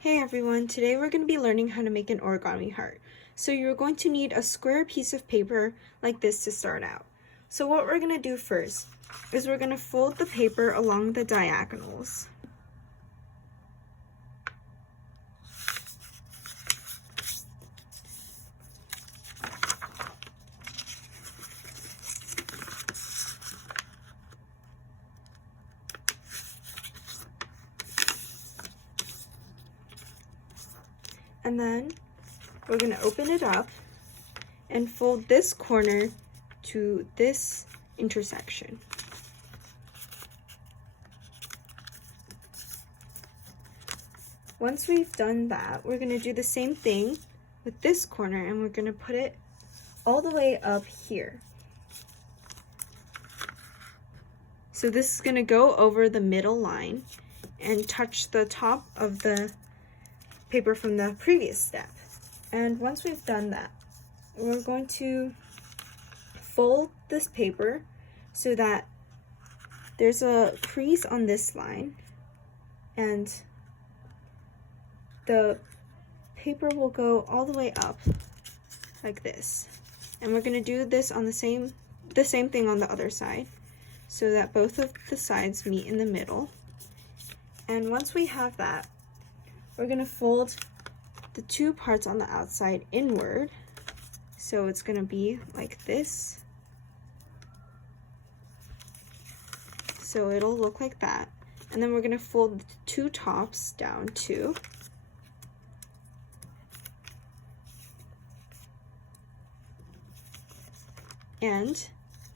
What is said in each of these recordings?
Hey everyone, today we're going to be learning how to make an origami heart. So you're going to need a square piece of paper like this to start out. So what we're going to do first is we're going to fold the paper along the diagonals. And then we're going to open it up and fold this corner to this intersection. Once we've done that, we're going to do the same thing with this corner and we're going to put it all the way up here. So this is going to go over the middle line and touch the top of the paper from the previous step. And once we've done that, we're going to fold this paper so that there's a crease on this line and the paper will go all the way up like this. And we're going to do this on the same thing on the other side so that both of the sides meet in the middle. And once we have that, we're going to fold the two parts on the outside inward. So it's going to be like this. So it'll look like that. And then we're going to fold the two tops down too. And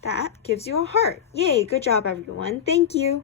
that gives you a heart. Yay, good job everyone. Thank you.